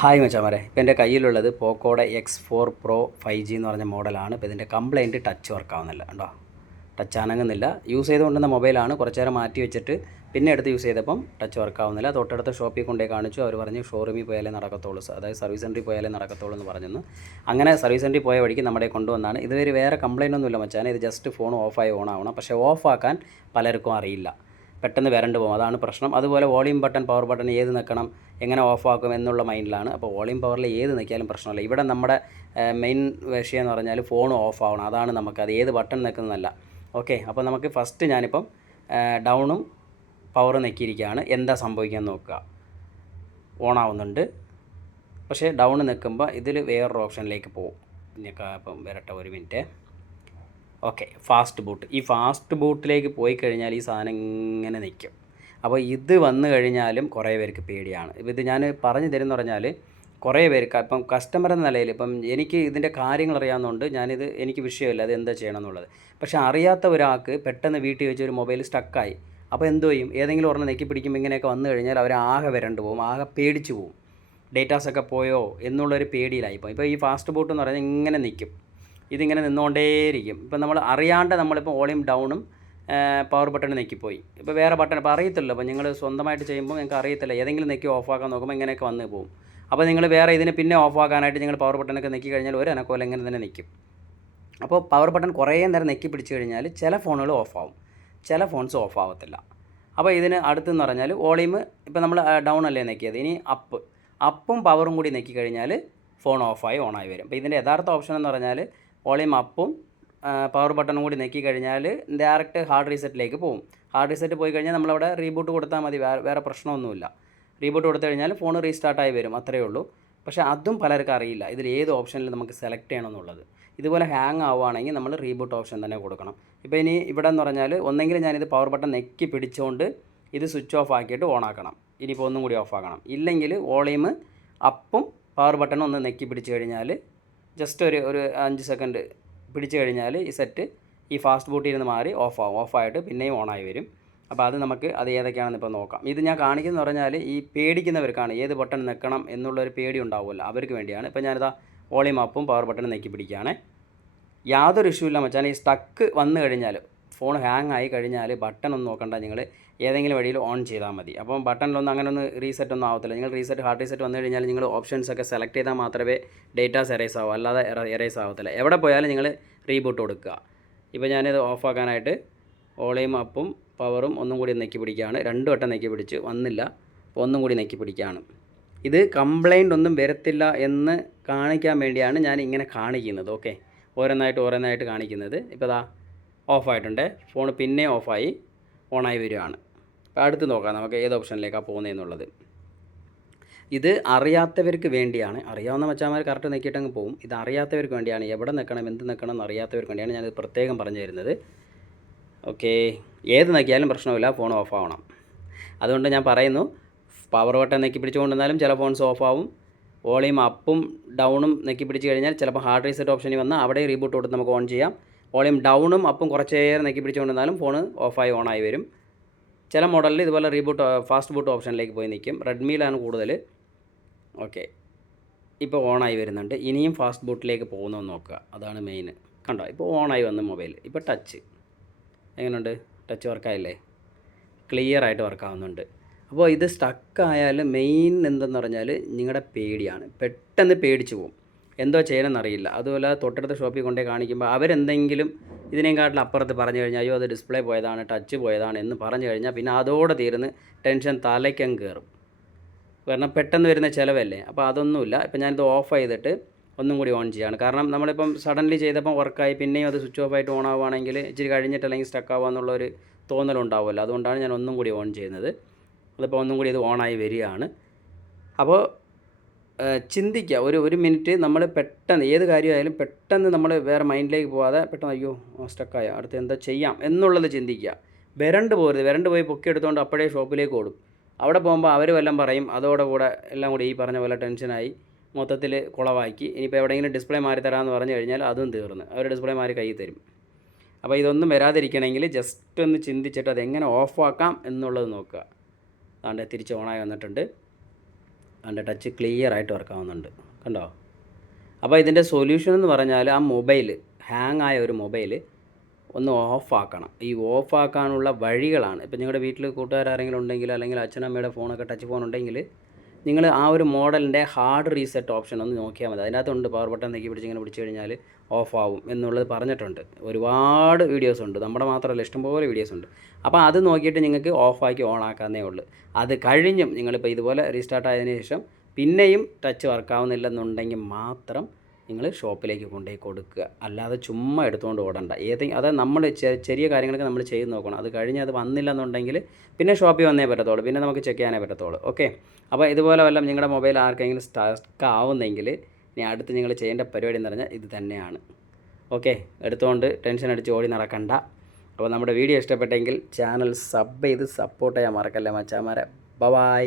Hi മച്ചാമാരെ. ഇപ്പോൾ എന്റെ കയ്യിലുള്ളത് പോക്കോടെ X four pro five G എന്ന് പറഞ്ഞ മോഡലാണ്. ഇപ്പോൾ ഇതിന്റെ കംപ്ലൈന്റ് ടച്ച് വർക്ക് ആവുന്നില്ല കണ്ടോ. ടച്ച് അനങ്ങുന്നില്ല. യൂസ് ചെയ്തുകൊണ്ടുന്ന മൊബൈലാണ് കുറച്ച് നേരം മാറ്റി വെച്ചിട്ട് പിന്നെ എടുത്ത് യൂസ് ചെയ്തപ്പം ടച്ച് വർക്ക് ആവുന്നില്ല തൊട്ടടുത്ത ഷോപ്പിൽ കൊണ്ടേ കാണിച്ചു. അവർ പറഞ്ഞു ഷോറൂമിൽ പോയാലേ നടക്കത്തുള്ളൂ അതായത് സർവീസ് സെന്ററിൽ പോയാലേ നടക്കത്തുള്ളൂ എന്ന് പറഞ്ഞെന്ന്. അങ്ങനെ സർവീസ് സെന്ററിൽ പോയ വഴിക്ക് നമ്മുടെ കൊണ്ടുവന്നാണ്. ഇതുവരെ വേറെ കംപ്ലൈന്റ് ഒന്നുമില്ല മച്ചാൻ ഇത് ജസ്റ്റ് ഫോൺ ഓഫായി ഓൺ ആവണം. പക്ഷേ ഓഫാക്കാൻ പലർക്കും അറിയില്ല. പെട്ടെന്ന് വരണ്ട് പോകും. അതാണ് പ്രശ്നം. അതുപോലെ വോളിയം ബട്ടൺ പവർ ബട്ടൺ ഏത് നിൽക്കണം എങ്ങനെ ഓഫാക്കും എന്നുള്ള മൈൻഡിലാണ്. അപ്പോൾ വോളിയം പവറിൽ ഏത് നിൽക്കിയാലും പ്രശ്നമില്ല. ഇവിടെ നമ്മുടെ മെയിൻ വിഷയം എന്ന് പറഞ്ഞാൽ ഫോൺ ഓഫ് ആവണം. അതാണ് നമുക്ക് അത് ഏത് ബട്ടൺ നിൽക്കുന്നതല്ല. ഓക്കെ അപ്പോൾ നമുക്ക് ഫസ്റ്റ് ഞാനിപ്പം ഡൗണും പവർ നിൽക്കിയിരിക്കുകയാണ് എന്താ സംഭവിക്കാൻ നോക്കുക. ഓൺ ആവുന്നുണ്ട് പക്ഷേ ഡൗൺ നിൽക്കുമ്പോൾ ഇതിൽ വേറൊരു ഓപ്ഷനിലേക്ക് പോകും. ഇനിയൊക്കെ അപ്പം വരട്ടെ ഒരു മിനിറ്റ്. ഓക്കെ ഫാസ്റ്റ് ബൂട്ട് ഈ ഫാസ്റ്റ് ബൂട്ടിലേക്ക് പോയി കഴിഞ്ഞാൽ ഈ സാധനം ഇങ്ങനെ നിൽക്കും. അപ്പോൾ ഇത് വന്നു കഴിഞ്ഞാലും കുറേ പേർക്ക് പേടിയാണ്. ഇപ്പോൾ ഇത് ഞാൻ പറഞ്ഞു തരുമെന്ന് പറഞ്ഞാൽ കുറേ പേർക്ക് ഇപ്പം കസ്റ്റമർ എന്ന നിലയിൽ ഇപ്പം എനിക്ക് ഇതിന്റെ കാര്യങ്ങൾ അറിയാവുന്നതുകൊണ്ട് ഞാനിത് എനിക്ക് വിഷയമില്ല അത് എന്താ ചെയ്യണം എന്നുള്ളത് പക്ഷേ അറിയാത്ത ഒരാൾക്ക് പെട്ടെന്ന് വീട്ടിൽ വെച്ച് ഒരു മൊബൈൽ സ്റ്റക്കായി അപ്പോൾ എന്തോ ചെയ്യും? ഏതെങ്കിലും ഒരെണ്ണം നെക്കി പിടിക്കുമ്പോൾ ഇങ്ങനെയൊക്കെ വന്നു കഴിഞ്ഞാൽ അവർ ആകെ വരണ്ടു പോകും ആകെ പേടിച്ചു പോകും. ഡേറ്റാസൊക്കെ പോയോ? എന്നുള്ളൊരു പേടിയിലായിപ്പോൾ ഇപ്പോൾ ഈ ഫാസ്റ്റ് ബൂട്ട് എന്ന് പറഞ്ഞാൽ ഇങ്ങനെ നിൽക്കും. ഇതിങ്ങനെ നിന്നുകൊണ്ടേയിരിക്കും. ഇപ്പം നമ്മൾ അറിയാണ്ട് നമ്മളിപ്പോൾ വോളിയം ഡൗണും പവർ ബട്ടൺ നെക്കിപ്പോയി. ഇപ്പോൾ വേറെ ബട്ടൺ ഇപ്പോൾ അറിയത്തില്ലല്ലോ. അപ്പോൾ നിങ്ങൾ സ്വന്തമായിട്ട് ചെയ്യുമ്പോൾ നിങ്ങൾക്ക് അറിയത്തില്ല. ഏതെങ്കിലും നെക്കി ഓഫാക്കാൻ നോക്കുമ്പോൾ ഇങ്ങനെയൊക്കെ വന്ന് പോകും. അപ്പോൾ നിങ്ങൾ വേറെ ഇതിനെ പിന്നെ ഓഫാക്കാനായിട്ട് നിങ്ങൾ പവർ ബട്ടണൊക്കെ നെക്കി കഴിഞ്ഞാൽ ഒരു അനക്കോല ഇങ്ങനെ തന്നെ നിൽക്കും. അപ്പോൾ പവർ ബട്ടൺ കുറേ നേരം നെക്കി പിടിച്ച് കഴിഞ്ഞാൽ ചില ഫോണുകൾ ഓഫാവും. ചില ഫോൺസ് ഓഫ് ആവത്തില്ല അപ്പോൾ ഇതിന് അടുത്തെന്ന് പറഞ്ഞാൽ വോളിയം ഇപ്പോൾ നമ്മൾ ഡൗൺ അല്ലേ നെക്കിയത്. ഇനി അപ്പ്. അപ്പും പവറും കൂടി നെക്കി കഴിഞ്ഞാൽ ഫോൺ ഓഫായി ഓണായി വരും. അപ്പോൾ ഇതിന്റെ യഥാർത്ഥ ഓപ്ഷൻ എന്ന് പറഞ്ഞാൽ വോളിയം അപ്പും പവർ ബട്ടണും കൂടി നെക്കി കഴിഞ്ഞാൽ ഡയറക്റ്റ് ഹാർഡ് റീസെറ്റിലേക്ക് പോകും. ഹാർഡ് റീസെറ്റ് പോയി കഴിഞ്ഞാൽ നമ്മളവിടെ റീബൂട്ട് കൊടുത്താൽ മതി വേറെ വേറെ പ്രശ്നമൊന്നുമില്ല. റീബൂട്ട് കൊടുത്തു കഴിഞ്ഞാൽ ഫോൺ റീസ്റ്റാർട്ടായി വരും അത്രയേ ഉള്ളൂ. പക്ഷേ അതും പലർക്കും അറിയില്ല ഇതിൽ ഏത് ഓപ്ഷനിൽ നമുക്ക് സെലക്ട് ചെയ്യണമെന്നുള്ളത്. ഇതുപോലെ ഹാങ് ആവുകയാണെങ്കിൽ നമ്മൾ റീബൂട്ട് ഓപ്ഷൻ തന്നെ കൊടുക്കണം. ഇപ്പോൾ ഇനി ഇവിടെ എന്ന് പറഞ്ഞാൽ ഒന്നെങ്കിൽ ഞാനിത് പവർ ബട്ടൺ നെക്കി പിടിച്ചുകൊണ്ട് ഇത് സ്വിച്ച് ഓഫ് ആക്കിയിട്ട് ഓൺ ആക്കണം. ഇനിയിപ്പോൾ ഒന്നും കൂടി ഓഫ് ആക്കണം. ഇല്ലെങ്കിൽ വോളിയം അപ്പും പവർ ബട്ടൺ ഒന്ന് നെക്കി പിടിച്ച് കഴിഞ്ഞാൽ ജസ്റ്റ് ഒരു ഒരു അഞ്ച് സെക്കൻഡ് പിടിച്ചു കഴിഞ്ഞാൽ ഈ സെറ്റ് ഈ ഫാസ്റ്റ് ബൂട്ടിൽ നിന്ന് മാറി ഓഫാകും ഓഫായിട്ട് പിന്നെയും ഓണായി വരും. അപ്പോൾ അത് നമുക്ക് അത് ഏതൊക്കെയാണെന്ന് ഇപ്പോൾ നോക്കാം. ഇത് ഞാൻ കാണിക്കുന്നത് പറഞ്ഞാൽ ഈ പേടിക്കുന്നവർക്കാണ് ഏത് ബട്ടൺ നിൽക്കണം എന്നുള്ളൊരു പേടി ഉണ്ടാവുമല്ലോ. അവർക്ക് വേണ്ടിയാണ്. ഇപ്പോൾ ഞാനിതാ വോളിയം അപ്പും പവർ ബട്ടൺ നെക്കി പിടിക്കുകയാണ്. യാതൊരു ഇഷ്യൂ ഇല്ല മച്ചാൻ ഈ സ്റ്റക്ക് വന്നു കഴിഞ്ഞാൽ ഫോൺ ഹാങ് ആയി കഴിഞ്ഞാൽ ബട്ടൺ ഒന്നും നോക്കണ്ട. നിങ്ങൾ ഏതെങ്കിലും വഴിയിൽ ഓൺ ചെയ്താൽ മതി. അപ്പം ബട്ടണിലൊന്നും അങ്ങനെ ഒന്ന് റീസെറ്റ് ഒന്നും ആവത്തില്ല. നിങ്ങൾ റീസെറ്റ് ഹാർഡ് റീസെറ്റ് വന്നു കഴിഞ്ഞാൽ നിങ്ങൾ ഓപ്ഷൻസ് ഒക്കെ സെലക്ട് ചെയ്താൽ മാത്രമേ ഡേറ്റാസ് എറേസ് ആവൂ. അല്ലാതെ എറേസ് ആവത്തില്ല. എവിടെ പോയാലും നിങ്ങൾ റീബൂട്ട് കൊടുക്കുക. ഇപ്പോൾ ഞാനിത് ഓഫാക്കാനായിട്ട് ഓളയും അപ്പും പവറും ഒന്നും കൂടി നെക്കി പിടിക്കുകയാണ്. രണ്ട് വട്ടം നെക്കി പിടിച്ച് വന്നില്ല. അപ്പോൾ ഒന്നും കൂടി നെക്കി പിടിക്കുകയാണ്. ഇത് കംപ്ലൈന്റ് ഒന്നും വരത്തില്ല എന്ന് കാണിക്കാൻ വേണ്ടിയാണ് ഞാൻ ഇങ്ങനെ കാണിക്കുന്നത്. ഓക്കെ? ഓരോന്നായിട്ട് ഓരോന്നായിട്ട് കാണിക്കുന്നത്. ഇപ്പോൾ ഇതാ ഓഫായിട്ടുണ്ട്. ഫോൺ പിന്നെ ഓഫായി. ഓണായി വരികയാണ്. അപ്പോൾ അടുത്ത് നോക്കാം. നമുക്ക് ഏത് ഓപ്ഷനിലേക്കാണ് പോകുന്നതെന്നുള്ളത് ഇത് അറിയാത്തവർക്ക് വേണ്ടിയാണ്. അറിയാവുന്ന മച്ചാമാർ കറക്റ്റ് നിൽക്കിയിട്ടങ്ങ് പോകും ഇത് അറിയാത്തവർക്ക് വേണ്ടിയാണ്. എവിടെ നിൽക്കണം എന്ത് നിൽക്കണം എന്ന് അറിയാത്തവർക്ക് വേണ്ടിയാണ് ഞാനിത് പ്രത്യേകം പറഞ്ഞു തരുന്നത്. ഓക്കെ. ഏത് നോക്കിയാലും പ്രശ്നമില്ല. ഫോൺ ഓഫ് ആവണം അതുകൊണ്ട് ഞാൻ പറയുന്നു പവർ ബട്ടൺ നെക്കി പിടിച്ചുകൊണ്ടിരുന്നാലും ചില ഫോൺസ് ഓഫ് ആവും വോളിയം അപ്പും ഡൗണും നെക്കി പിടിച്ച് കഴിഞ്ഞാൽ ചിലപ്പോൾ ഹാർഡ് റീസെറ്റ് ഓപ്ഷനിൽ വന്നാൽ അവിടെ റീബൂട്ട് കൊടുത്ത് നമുക്ക് ഓൺ ചെയ്യാം. വോളിയം ഡൗണും അപ്പും കുറച്ച് നേരം നെക്കി പിടിച്ചുകൊണ്ടിരുന്നാലും ഫോൺ ഓഫായി ഓണായി വരും. ചില മോഡലിൽ ഇതുപോലെ റീബൂട്ട് ഫാസ്റ്റ് ബൂട്ട് ഓപ്ഷനിലേക്ക് പോയി നിൽക്കും റെഡ്മിയിലാണ് കൂടുതൽ ഓക്കെ ഇപ്പോൾ ഓണായി വരുന്നുണ്ട്. ഇനിയും ഫാസ്റ്റ് ബൂട്ടിലേക്ക് പോകുന്നതെന്ന് നോക്കുക. അതാണ് മെയിൻ കണ്ടോ? ഇപ്പോൾ ഓണായി വന്ന മൊബൈൽ ഇപ്പോൾ ടച്ച് എങ്ങനെയുണ്ട് ടച്ച് വർക്കായില്ലേ ക്ലിയർ ആയിട്ട് വർക്കാവുന്നുണ്ട് അപ്പോൾ ഇത് സ്റ്റക്കായാൽ മെയിൻ എന്തെന്ന് പറഞ്ഞാൽ നിങ്ങളുടെ പേടിയാണ്. പെട്ടെന്ന് പേടിച്ച് പോകും എന്തോ ചെയ്യണമെന്നറിയില്ല. അതുപോലെ തൊട്ടടുത്ത ഷോപ്പിൽ കൊണ്ടേ കാണിക്കുമ്പോൾ അവരെന്തെങ്കിലും ഇതിനേക്കാട്ടിൽ അപ്പുറത്ത് പറഞ്ഞു കഴിഞ്ഞാൽ അയ്യോ അത് ഡിസ്പ്ലേ പോയതാണ് ടച്ച് പോയതാണ് എന്ന് പറഞ്ഞു കഴിഞ്ഞാൽ പിന്നെ അതോടെ തീർന്ന് ടെൻഷൻ തലയ്ക്കങ്ങ് കയറും. കാരണം പെട്ടെന്ന് വരുന്ന ചിലവല്ലേ. അപ്പോൾ അതൊന്നുമില്ല. ഇപ്പം ഞാനിത് ഓഫ് ചെയ്തിട്ട് ഒന്നും കൂടി ഓൺ ചെയ്യാണ്. കാരണം നമ്മളിപ്പം സഡൻലി ചെയ്തപ്പം വർക്കായി. പിന്നെയും അത് സ്വിച്ച് ഓഫ് ആയിട്ട് ഓൺ ആവുകയാണെങ്കിൽ ഇച്ചിരി കഴിഞ്ഞിട്ട് അല്ലെങ്കിൽ സ്റ്റക്ക് ആവുക എന്നുള്ളൊരു തോന്നലുണ്ടാവുമല്ലോ. അതുകൊണ്ടാണ് ഞാൻ ഒന്നും കൂടി ഓൺ ചെയ്യുന്നത്. അതിപ്പോൾ ഒന്നും കൂടി ഇത് ഓണായി വരികയാണ്. അപ്പോൾ ചിന്തിക്കുക ഒരു ഒരു മിനിറ്റ് നമ്മൾ പെട്ടെന്ന് ഏത് കാര്യമായാലും പെട്ടെന്ന് നമ്മൾ വേറെ മൈൻഡിലേക്ക് പോകാതെ പെട്ടെന്ന് അയ്യോ സ്റ്റക്കായ അടുത്ത് എന്താ ചെയ്യാം എന്നുള്ളത് ചിന്തിക്കുക വരണ്ട് പോരുത്. വരണ്ട് പോയി പൊക്കി എടുത്തുകൊണ്ട് അപ്പോഴേ ഷോപ്പിലേക്ക് ഓടും. അവിടെ പോകുമ്പോൾ അവർ വല്ലതും പറയും. അതോടെ കൂടെ എല്ലാം കൂടി ഈ പറഞ്ഞ പോലെ ടെൻഷനായി മൊത്തത്തിൽ കുളവാക്കി. ഇനിയിപ്പോൾ എവിടെയെങ്കിലും ഡിസ്പ്ലേ മാറി തരാമെന്ന് പറഞ്ഞു കഴിഞ്ഞാൽ അതും തീർന്ന്. അവർ ഡിസ്പ്ലേ മാറി കയ്യിൽ തരും. അപ്പോൾ ഇതൊന്നും വരാതിരിക്കണമെങ്കിൽ ജസ്റ്റ് ഒന്ന് ചിന്തിച്ചിട്ട് അതെങ്ങനെ ഓഫാക്കാം എന്നുള്ളത് നോക്കുക. അതുകൊണ്ട് തിരിച്ച് ഓണായി വന്നിട്ടുണ്ട്. അതിന്റെ ടച്ച് ക്ലിയർ ആയിട്ട് വർക്ക് ആവുന്നുണ്ട്. കണ്ടോ? അപ്പോൾ ഇതിന്റെ സൊല്യൂഷൻ എന്ന് പറഞ്ഞാൽ ആ മൊബൈൽ ഹാങ് ആയ ഒരു മൊബൈൽ ഒന്ന് ഓഫ് ആക്കണം. ഈ ഓഫ് ആക്കാനുള്ള വഴികളാണ്. ഇപ്പം നിങ്ങളുടെ വീട്ടിൽ കൂട്ടുകാരെങ്കിലും ഉണ്ടെങ്കിൽ അല്ലെങ്കിൽ അച്ഛനമ്മയുടെ ഫോണൊക്കെ ടച്ച് ഫോൺ ഉണ്ടെങ്കിൽ നിങ്ങൾ ആ ഒരു മോഡലിന്റെ ഹാർഡ് റീസെറ്റ് ഓപ്ഷൻ ഒന്ന് നോക്കിയാൽ മതി. അതിനകത്തുണ്ട് പവർ ബട്ടൺ നെക്കി പിടിച്ച് ഇങ്ങനെ പിടിച്ച് കഴിഞ്ഞാൽ ഓഫ് ആവും എന്നുള്ളത് പറഞ്ഞിട്ടുണ്ട്. ഒരുപാട് വീഡിയോസ് ഉണ്ട്. നമ്മുടെ മാത്രമല്ല ഇഷ്ടംപോലെ വീഡിയോസ് ഉണ്ട്. അപ്പോൾ അത് നോക്കിയിട്ട് നിങ്ങൾക്ക് ഓഫാക്കി ഓൺ ആക്കാന്നേ ഉള്ളൂ. അത് കഴിഞ്ഞും നിങ്ങളിപ്പോൾ ഇതുപോലെ റീസ്റ്റാർട്ട് ആയതിനു ശേഷം പിന്നെയും ടച്ച് വർക്കാവുന്നില്ലെന്നുണ്ടെങ്കിൽ മാത്രം നിങ്ങൾ ഷോപ്പിലേക്ക് കൊണ്ടുപോയി കൊടുക്കുക. അല്ലാതെ ചുമ്മാ എടുത്തുകൊണ്ട് ഓടണ്ട. ഏതെങ്കിലും അതായത് നമ്മൾ ചെറിയ കാര്യങ്ങളൊക്കെ നമ്മൾ ചെയ്ത് നോക്കണം. അത് കഴിഞ്ഞ് അത് വന്നില്ല എന്നുണ്ടെങ്കിൽ പിന്നെ ഷോപ്പിൽ വന്നേ പറ്റത്തുള്ളൂ. പിന്നെ നമുക്ക് ചെക്ക് ചെയ്യാനേ പറ്റത്തുള്ളൂ. ഓക്കെ അപ്പോൾ ഇതുപോലെ വല്ല നിങ്ങളുടെ മൊബൈൽ ആർക്കെങ്കിലും സ്റ്റക്ക് ആവുന്നെങ്കിൽ ഇനി അടുത്ത് നിങ്ങൾ ചെയ്യേണ്ട പരിപാടി എന്ന് പറഞ്ഞാൽ ഇത് തന്നെയാണ്. ഓക്കെ എടുത്തുകൊണ്ട് ടെൻഷൻ അടിച്ച് ഓടി നടക്കണ്ട. അപ്പോൾ നമ്മുടെ വീഡിയോ ഇഷ്ടപ്പെട്ടെങ്കിൽ ചാനൽ സബ് ചെയ്ത് സപ്പോർട്ട് ചെയ്യാൻ മറക്കല്ലേ മച്ചാമാരെ. ബൈ